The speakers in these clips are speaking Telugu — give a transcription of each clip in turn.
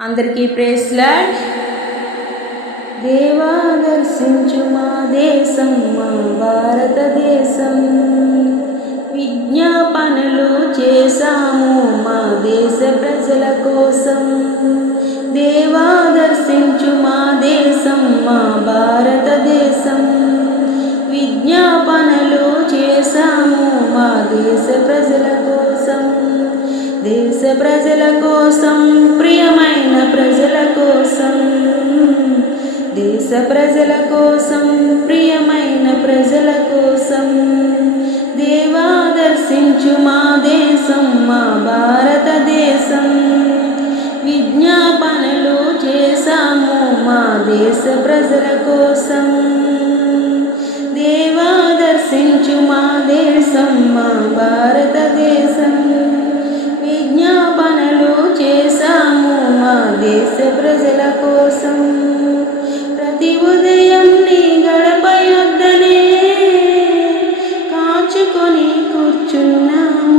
అందరికీ ప్రైజ్ లార్డ్. దేవా దర్శించు మా దేశం, మా భారతదేశం. విజ్ఞాపనలు చేశాము మా దేశ ప్రజల కోసం. దేవా దర్శించు మా దేశం, మా భారతదేశం. విజ్ఞాపనలు చేశాము మా దేశ ప్రజల కోసం. దేశ ప్రజల కోసం, ప్రియమైన ప్రజల కోసం. దేశ ప్రజల కోసం, ప్రియమైన ప్రజల కోసం. దేవా దర్శించు మా దేశం, మా భారతదేశం. విజ్ఞాపనలు చేశాము మా దేశ ప్రజల కోసం. దేవా దర్శించు మా దేశం, మా భారతదేశం. విజ్ఞాపనలు చేశాము మా దేశ ప్రజల కోసం. ప్రతి ఉదయం నీ గడప యొద్దనే కాచుకొని కూర్చున్నాము.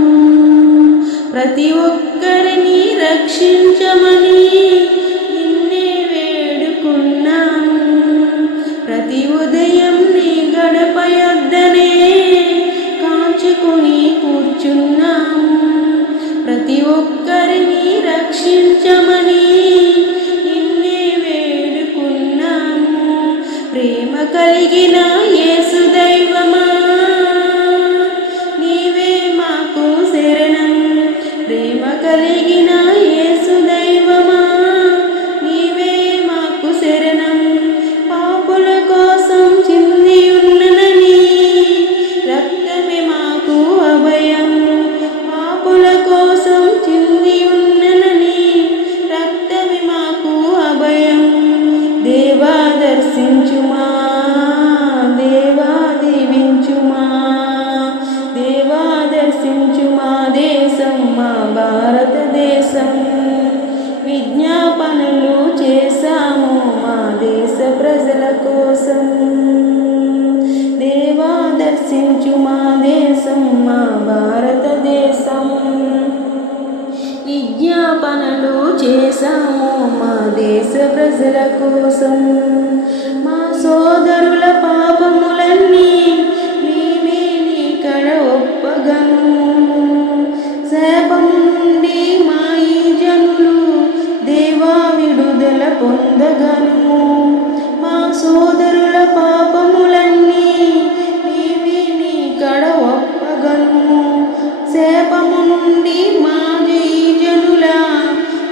ప్రతి ఒక్కరిని రక్షించమని నిన్నే వేడుకున్నాము. ప్రతి ఉదయం నీ గడప యొద్దనే కాచుకొని కూర్చున్నాము. ప్రతి ఒక్కరిని రక్షించమని నిన్నే వేడుకున్నాము. ప్రేమ కలిగిన యేసు దైవమా, నీవే మాకు శరణం. ప్రేమ కలిగిన యేసు దైవమా, నీవే మాకు శరణం. పాపుల కోసం చింది ఉన్ననని రక్తమే మాకు అభయం. పాపుల కోసం చింది ఉన్ననని రక్తమే మాకు అభయం. దేవా దర్శించుమా, దేవా దీవించుమా. దేవా దర్శించుమా దేశం, మా భారతదేశం. విజ్ఞాపనలు చేశాము మా దేశ ప్రజల కోసం. దేవా దర్శించు మా దేశం, మా భారతదేశం. విజ్ఞాపనలు చేశాము మా దేశ ప్రజల కోసం. మా సోదరుల పాపములన్నీ నీవే నీకడ ఒప్పగను. శాపము నుండి మా ఈ జనులు దేవా విడుదల పొందగను. మా సోదరుల పాపములన్నీ నీవే నీకడ ఒప్పగను. శాపము నుండి మా ఈ జనుల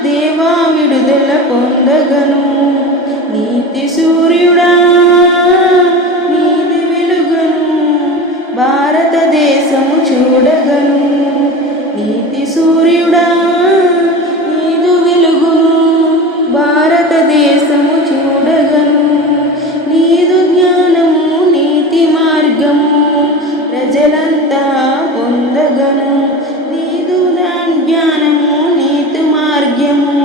దేవా విడుదల పొందగను. నీతి సూర్యుడా నీది వెలుగను, భారతదేశము చూడగను. నీతి సూర్యుడా నీదు వెలుగును, భారతదేశము చూడగను. నీదు జ్ఞానము నీతి మార్గము ప్రజలంతా పొందగను. నీదు జ్ఞానము నీతి మార్గము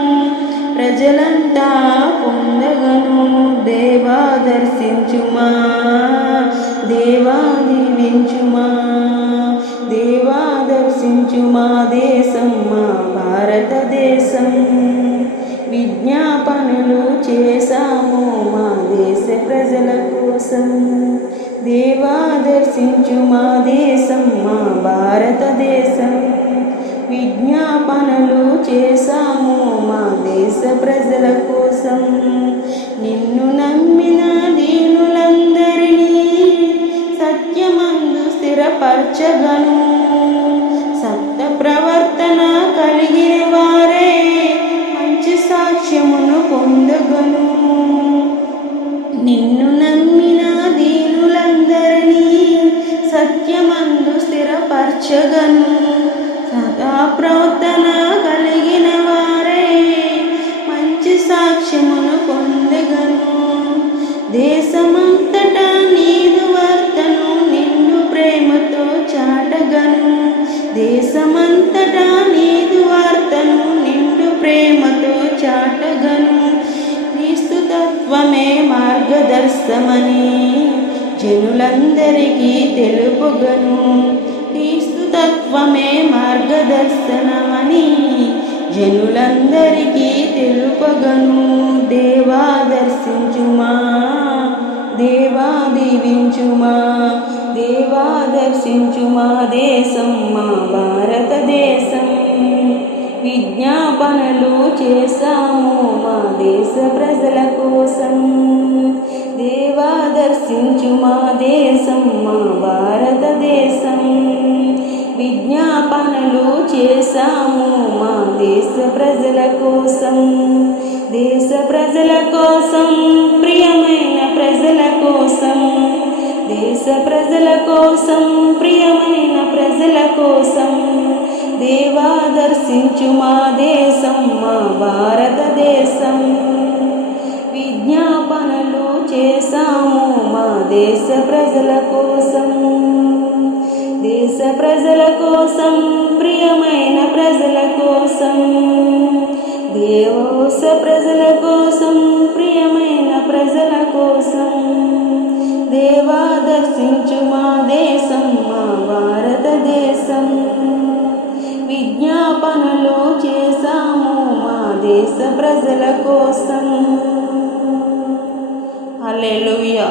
ప్రజలంతా పొందగను. దేవా దర్శించుమా, దేవా దీవించుమా. దేవా దర్శించు మా దేశం, మా భారతదేశం. విజ్ఞాపనలు చేశాము మా దేశ ప్రజల కోసం. దేవా దర్శించు మా దేశం, మా భారతదేశం. విజ్ఞాపనలు చేశాము మా దేశ ప్రజల కోసం. నిన్ను నమ్మిన దీనులందరినీ సత్యమందు స్థిరపరచగను. సత్య ప్రవర్తన కలిగిన వారే మంచి సాక్ష్యమును పొందగను. నిన్ను నమ్మిన దీనులందరినీ సత్యమందు స్థిరపరచగను. సదా ప్రవర్తన కలిగిన వారే మంచి సాక్ష్యమును పొందగను. దేశమంతటా నీదు వార్తను నిండు ప్రేమతో చాటగను. దేశమంతటా నీదు వార్తను నిండు ప్రేమతో చాటగను. క్రీస్తు తత్వమే మార్గదర్శమని జనులందరికీ తెలుపుగను. క్రీస్తు తత్వమే మార్గదర్శనమని జనులందరికీ తెలుపగ తెలుపగను దేవా దర్శించుమా, దేవా దీవించుమా, దేవా దర్శించుమా దేశం మా భారతదేశం. విజ్ఞాపనలు చేశాము మా దేశ ప్రజల కోసం, దేవా దర్శించుమా దేశం మా భారతదేశం. విజ్ఞాపనలు చేశాము మా దేశ ప్రజల కోసం, దేశ ప్రజల కోసం, ప్రియమైన ప్రజల కోసం, దేశ ప్రజల కోసం, ప్రియమైన ప్రజల కోసం. దేవా దర్శించు మా దేశం మా భారతదేశం. విజ్ఞాపనలు చేశాము మా దేశ ప్రజల కోసం, దేశ ప్రజల కోసం, ప్రియమైన ప్రజల కోసం, దేశ ప్రజల కోసం, ప్రియమైన ప్రజల కోసం. దేవా దర్శించు మా దేశం మా భారతదేశం. విజ్ఞాపనలు చేశాము మా దేశ ప్రజల కోసం. హల్లెలూయా.